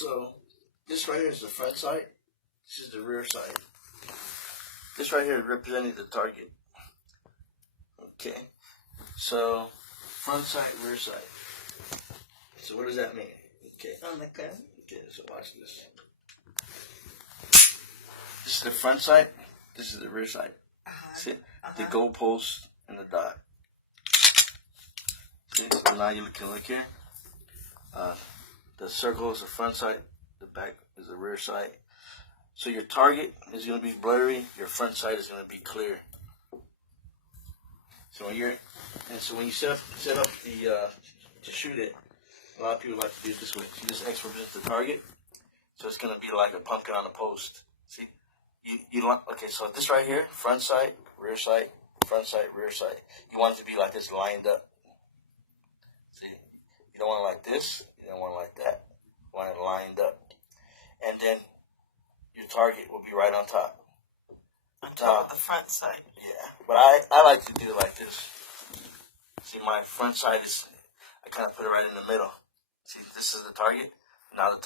So this right here is the front sight. This is the rear sight. This right here is representing the target. Okay. So front sight, rear sight. So what does that mean? Okay. On the gun. Okay, so watch this. This is the front sight. This is the rear sight. See? The goalpost and the dot. See? So now you can look here. The circle is the front sight. The back is the rear sight. So your target is going to be blurry. Your front sight is going to be clear. So when you set up the to shoot it, a lot of people like to do it this way. See, this X represents the target. So it's going to be like a pumpkin on a post. See? You want, okay, so this right here, front sight, front sight, rear sight. You want it to be like this, lined up. See? You don't want it like this. You don't want it like that. You want it lined up. And then your target will be right on top. On top of the front sight. Yeah. But I like to do it like this. See, my front sight is, I kind of put it right in the middle. See, this is the target. Now the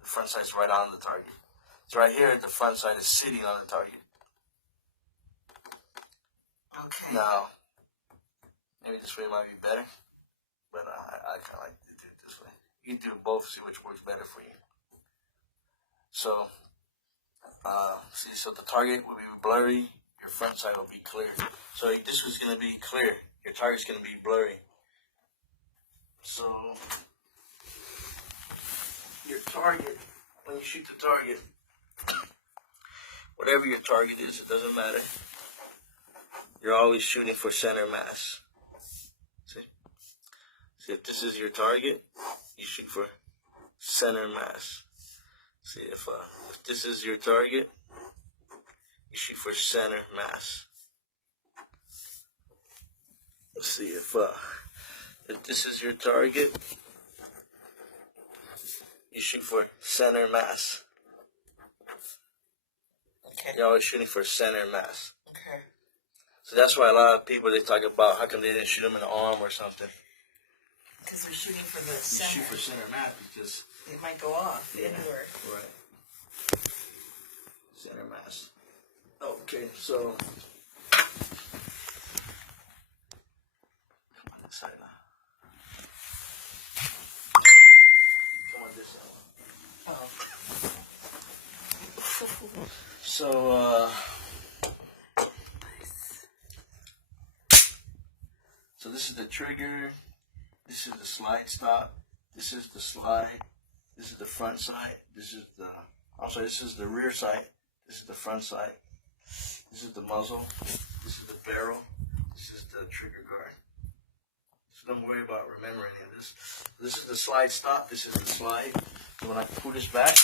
front sight is right on the target. So right here, the front sight is sitting on the target. Okay. Now, maybe this way might be better, but I kind of like to do it this way. You can do both, see which works better for you. So, so the target will be blurry, your front sight will be clear. So this is going to be clear, your target's going to be blurry. So, your target, when you shoot the target, whatever your target is, it doesn't matter. You're always shooting for center mass. See? See, if this is your target, you shoot for center mass. See, if this is your target, you shoot for center mass. Let's see, if this is your target, you shoot for center mass. Okay. You're always shooting for center mass. Okay. So that's why a lot of people, they talk about how come they didn't shoot them in the arm or something. Because they're shooting for the You center. shoot for center mass because It might go off anywhere. Right. Center mass. Okay, so come on this side now. Come on this side. Oh. So so this is the trigger. This is the slide stop. This is the slide. This is the front sight. This is the rear sight. This is the front sight. This is the muzzle. This is the barrel. This is the trigger guard. So don't worry about remembering any of this. This is the slide stop. This is the slide. So when I pull this back,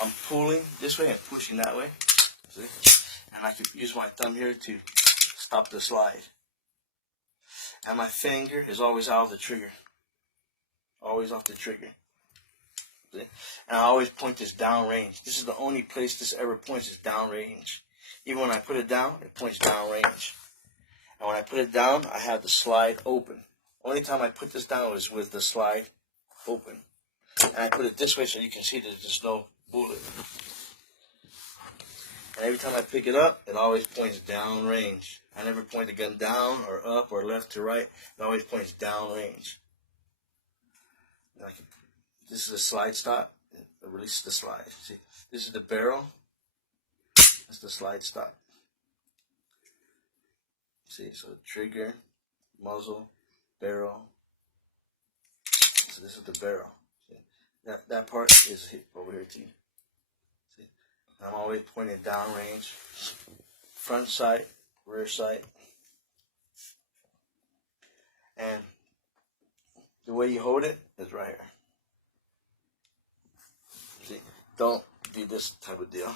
I'm pulling this way and pushing that way. See? And I can use my thumb here to stop the slide. And my finger is always out of the trigger. Always off the trigger. See? And I always point this downrange. This is the only place this ever points is downrange. Even when I put it down, it points downrange. And when I put it down, I have the slide open. Only time I put this down is with the slide open. And I put it this way so you can see that there's no bullet. And every time I pick it up, it always points downrange. I never point the gun down or up or left to right. It always points downrange. This is a slide stop. It releases the slide. See, this is the barrel. That's the slide stop. See, so trigger, muzzle, barrel. So this is the barrel. See, that part is hit over here too. See, I'm always pointing downrange. Front sight, rear sight. And the way you hold it is right here. See, don't do this type of deal.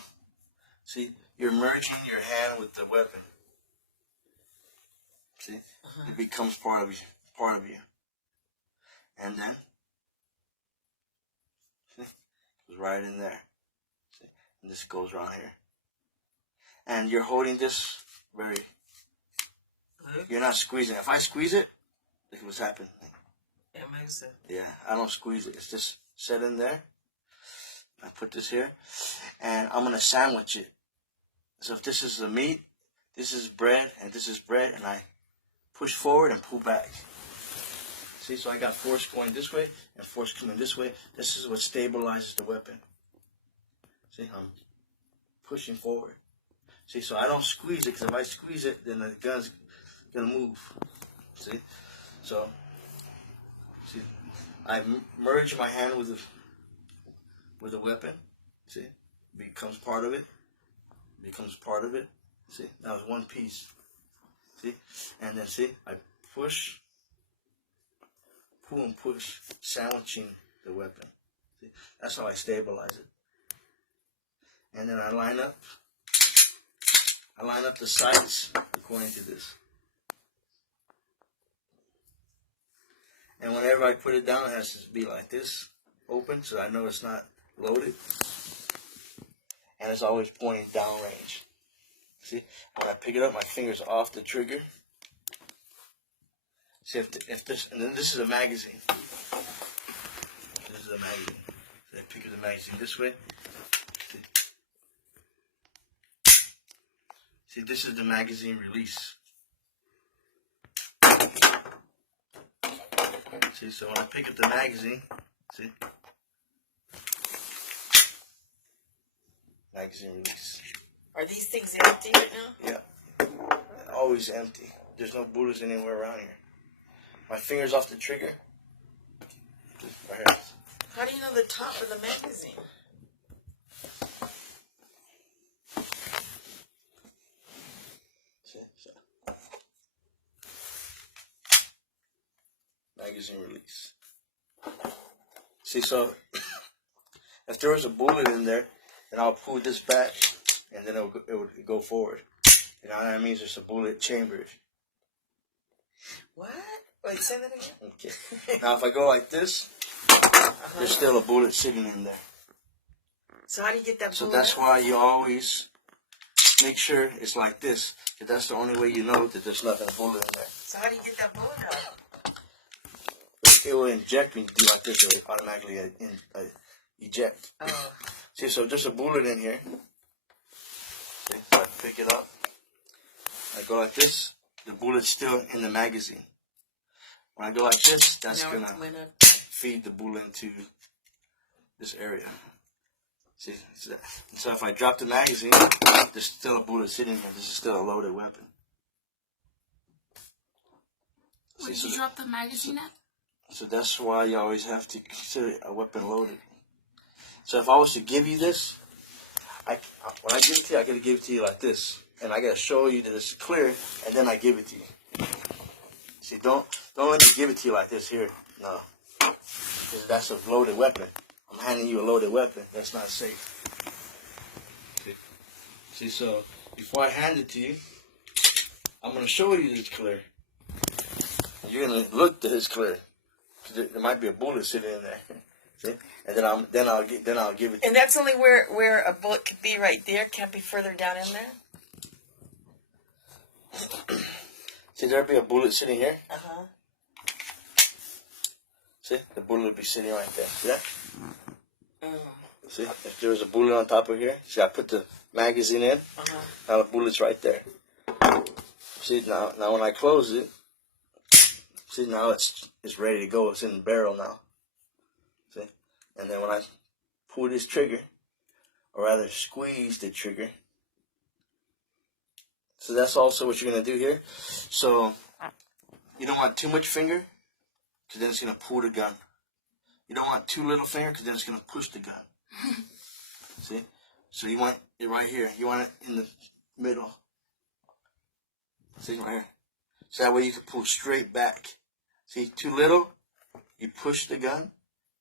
See, you're merging your hand with the weapon. See, it becomes part of you. And then, see, it goes right in there. See, and this goes around here. And you're holding this very. You're not squeezing. If I squeeze it, look what's happening. It moves it. Yeah, I don't squeeze it. It's just set in there. I put this here, and I'm gonna sandwich it. So if this is the meat, this is bread, and this is bread, and I push forward and pull back. See, so I got force going this way and force coming this way. This is what stabilizes the weapon. See, I'm pushing forward. See, so I don't squeeze it, because if I squeeze it, then the gun's gonna move. See, so see, I merge my hand with the weapon. See, becomes part of it. Becomes part of it. See, that was one piece. See, and then see, I push, pull and push, sandwiching the weapon. See, that's how I stabilize it. And then I line up the sights according to this. And whenever I put it down, it has to be like this, open, so I know it's not loaded. And it's always pointing downrange. See, when I pick it up, my finger's off the trigger. See, if this, and then this is a magazine. This is a magazine. So I pick up the magazine this way. See, this is the magazine release. See, so when I pick up the magazine, see, magazine release. Are these things empty right now? Yeah, always empty. There's no bullets anywhere around here. My finger's off the trigger. Right here. How do you know the top of the magazine? See, so. Magazine release. See, so if there was a bullet in there, then I'll pull this back, and then it would go forward. You know, that means there's a bullet chamber. What? Wait, say that again. Okay. Now, if I go like this, there's still a bullet sitting in there. So how do you get that bullet? So that's why you always make sure it's like this, because that's the only way you know that there's nothing bullet in there. So how do you get that bullet out? It will inject when you do like this. It will automatically eject. Oh. See, so there's a bullet in here. See, so I pick it up. I go like this. The bullet's still in the magazine. When I go like this, that's going to feed the bullet into this area. See, so if I drop the magazine, there's still a bullet sitting here. This is still a loaded weapon. Where did you drop the magazine at? So that's why you always have to consider a weapon loaded. So if I was to give you this, when I give it to you, I got to give it to you like this. And I got to show you that it's clear, and then I give it to you. See, don't let me give it to you like this here. No. Because that's a loaded weapon. I'm handing you a loaded weapon. That's not safe. See, so before I hand it to you, I'm going to show you that it's clear. You're going to look that it's clear. There might be a bullet sitting in there. See? And then I'll give it to you. And that's only where a bullet could be right there. Can't be further down in there. See, there'd be a bullet sitting here. Uh-huh. See, the bullet would be sitting right there. See that? Mm. See, if there was a bullet on top of here, see, I put the magazine in. Uh-huh. Now the bullet's right there. See, now when I close it, see, now it's ready to go. It's in the barrel now. See, and then when I pull this trigger, or rather squeeze the trigger. So that's also what you're going to do here. So you don't want too much finger, because then it's going to pull the gun. You don't want too little finger, because then it's going to push the gun. See? So you want it right here. You want it in the middle. See, right here. So that way you can pull straight back. See, too little, you push the gun.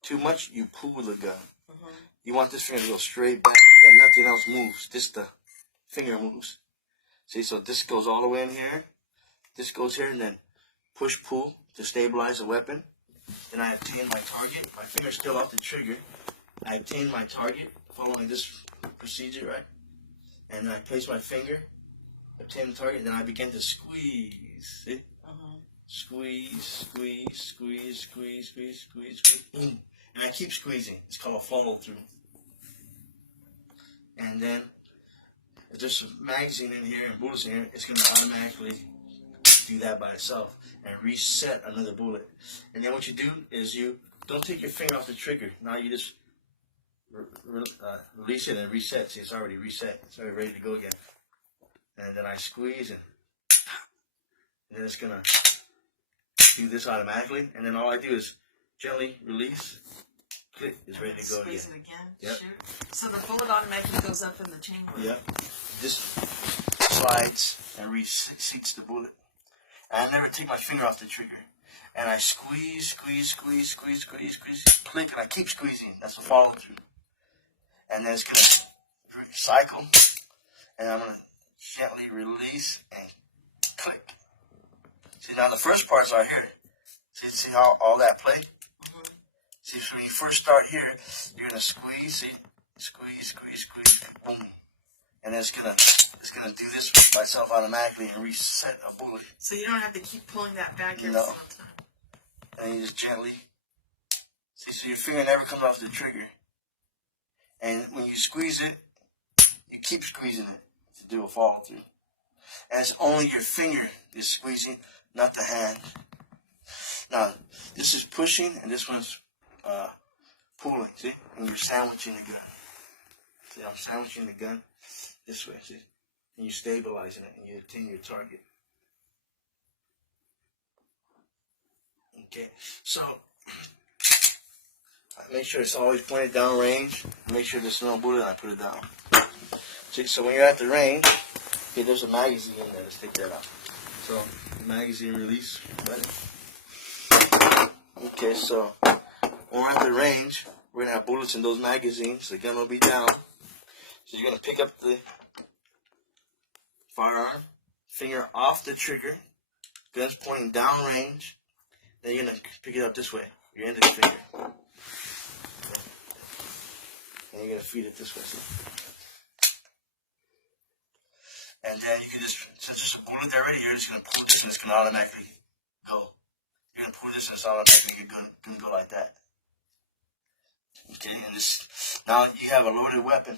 Too much, you pull the gun. Mm-hmm. You want this finger to go straight back, and nothing else moves. Just the finger moves. See, so this goes all the way in here. This goes here, and then push, pull to stabilize the weapon. Then I obtain my target. My finger's still off the trigger. I obtain my target following this procedure, right? And then I place my finger, obtain the target, and then I begin to squeeze. See? Uh-huh. Squeeze, squeeze, squeeze, squeeze, squeeze, squeeze, squeeze. And I keep squeezing. It's called a follow through. And then if there's a magazine in here and bullets in here, it's going to automatically do that by itself and reset another bullet. And then what you do is you don't take your finger off the trigger. Now you just release it and reset. See, it's already reset. It's already ready to go again. And then I squeeze and then it's going to do this automatically. And then all I do is gently release. Click, is ready to go again. Squeeze it again. Yep. Shoot. So the bullet automatically goes up in the chamber. Yep. This slides and reseats the bullet. And I never take my finger off the trigger. And I squeeze, click, and I keep squeezing. That's the follow through. And then it's going to cycle. And I'm going to gently release and click. See, now the first parts are here. See how all that play? Mm-hmm. See, so when you first start here, you're going to squeeze, see? Squeeze, boom. And then it's gonna do this by itself automatically and reset a bullet. So you don't have to keep pulling that back every No. single time. And you just gently see, so your finger never comes off the trigger. And when you squeeze it, you keep squeezing it to do a follow through. And it's only your finger is squeezing, not the hand. Now this is pushing and this one's pulling. See, and you're sandwiching the gun. See, I'm sandwiching the gun this way, see? And you're stabilizing it and you attain your target. Okay, so make sure it's always pointed down range. Make sure there's no bullet and I put it down. See, so when you're at the range, okay, there's a magazine in there. Let's take that out. So, magazine release, ready? Okay, so when we're at the range, we're going to have bullets in those magazines. The gun will be down. So you're going to pick up the firearm, finger off the trigger, gun's pointing down range, then you're going to pick it up this way, your index finger. And you're going to feed it this way. See? And then you can just, since there's a bullet there already, you're just going to pull this and it's going to automatically go. You're going to pull this and it's automatically going to go like that. Okay, and this, now you have a loaded weapon.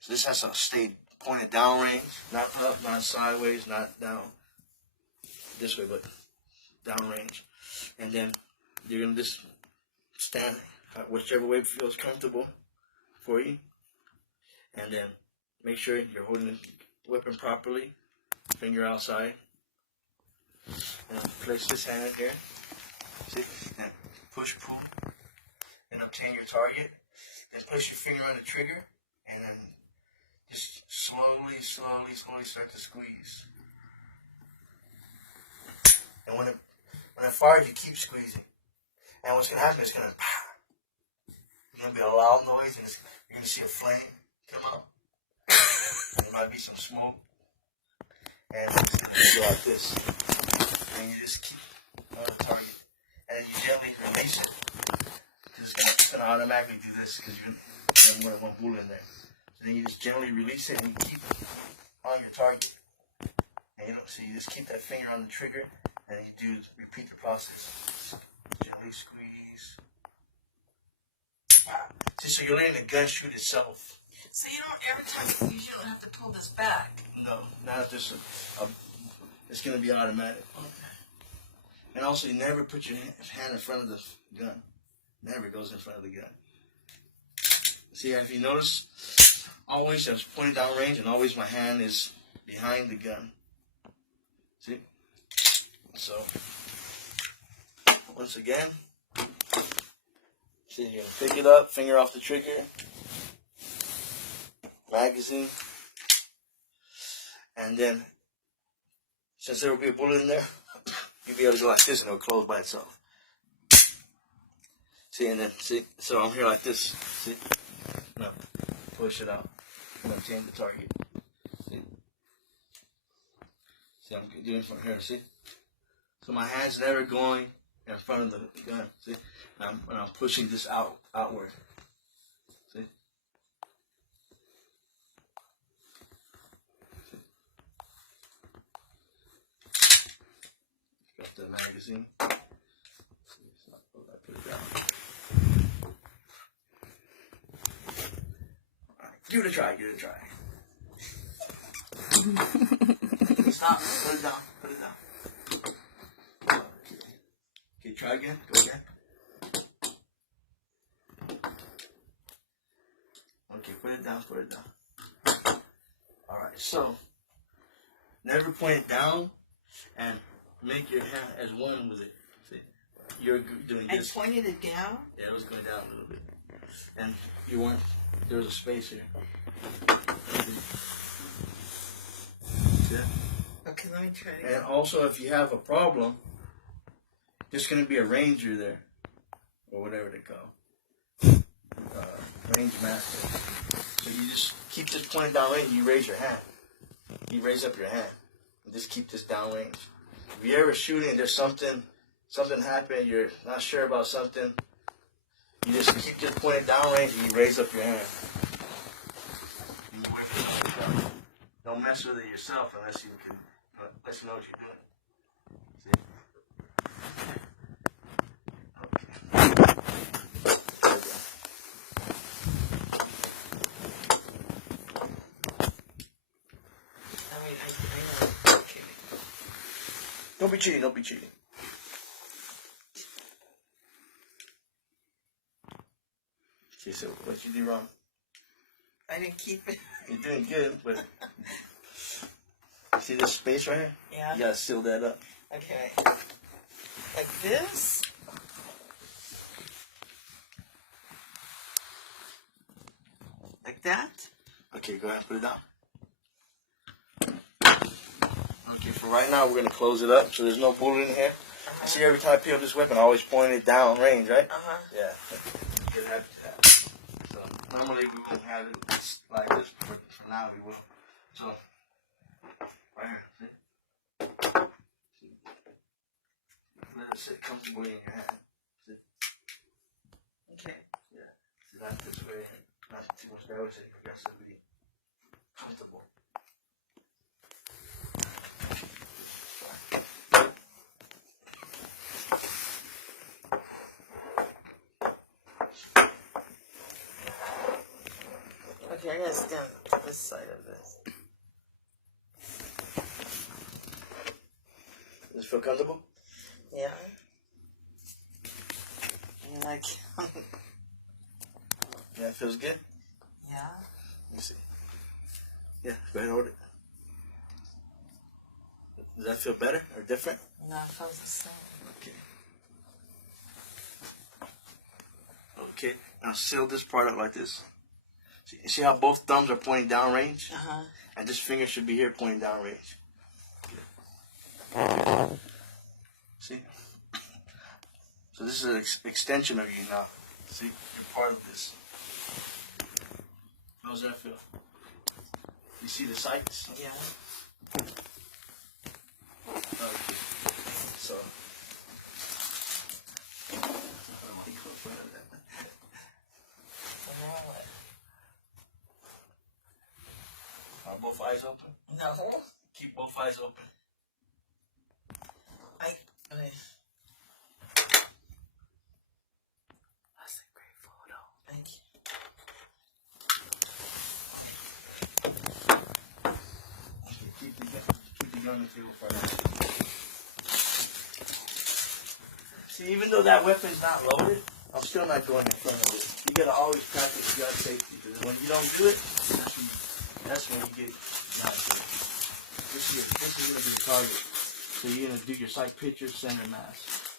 So this has to stay pointed down range, not up, not sideways, not down this way, but down range. And then you're going to just stand whichever way feels comfortable for you. And then make sure you're holding the weapon properly, finger outside. And place this hand in here. See? And push, pull, and obtain your target. Then place your finger on the trigger, and then just slowly start to squeeze. And when it fires, you keep squeezing. And what's going to happen is it's going to be a loud noise, and you're going to see a flame come out. And there might be some smoke. And it's going to go like this. And you just keep on the target. And then you gently release it. It's going to automatically do this because you have more than one bullet in there. So then you just gently release it and you keep it on your target. And you don't, so you just keep that finger on the trigger and you repeat the process. Gently squeeze. See, so you're letting the gun shoot itself. So you don't, every time you don't have to pull this back. No, not if there's it's going to be automatic. Okay. And also, you never put your hand in front of the gun. Never goes in front of the gun. See, if you notice, always I was pointing down range and always my hand is behind the gun. See? So, once again, see, you're going to pick it up, finger off the trigger, magazine, and then, since there will be a bullet in there, you'll be able to go like this and it'll close by itself. See, and then, see, so I'm here like this, see? Now, push it out and obtain the target. See? See, I'm doing it from here, see? So my hand's never going in front of the gun, see? And I'm pushing this outward, see? Got the magazine. I put it down. Give it a try. Give it a try. Stop. Put it down. Put it down. Okay, try again. Go again. Okay, put it down. Put it down. All right. So, never point it down, and make your hand as one with it. See, you're doing I this. pointed it down. Yeah, it was going down a little bit, and you want there was a space here. See that? Okay, let me try it And again. also, if you have a problem, there's going to be a ranger there, or whatever they call, range master. So you just keep this pointed down range. You raise your hand. You raise up your hand, and just keep this down range. If you're ever shooting, and there's something happened, you're not sure about something, you just keep this pointed down range, and you raise up your hand. And you whip it like that. Don't mess with it yourself unless you know what you're doing. See? I know. Okay. Don't be cheating. Don't be cheating. See, so what you do wrong? I didn't keep it. You're doing good, but see this space right here? Yeah. You gotta seal that up. Okay. Like this. Like that. Okay, go ahead and put it down. Okay, for right now, we're gonna close it up so there's no bullet in here. Uh-huh. See, every time I pick up this weapon, I always point it down range, right? Uh-huh. Yeah. Get happy to that. So normally we won't have it like this, but for now we will. So right here, see? Let it sit comfortably in your hand. See? Okay. Yeah. See, not this way, not too much that way, so you guys will be comfortable. Okay, I gotta stand to this side of this. Does it feel comfortable? Yeah. And like, Yeah, it feels good. yeah. Let me see. Yeah, go ahead and hold it. Does that feel better or different? No, it feels the same. Okay. Okay, now seal this part up like this. See how both thumbs are pointing down range? Uh-huh. And this finger should be here pointing down range. See? So this is an extension of you now. See? You're part of this. How's that feel? You see the sights? Yeah. Okay. So. Are both eyes open? No. Keep both eyes open. Okay. That's a great photo. Thank you. Okay, keep the gun on the table for now. See, even though that weapon's not loaded, I'm still not going in front of it. You gotta always practice gun safety, because when you don't do it, that's when you get not good. This is gonna be the target. So you're gonna do your sight picture, center mass.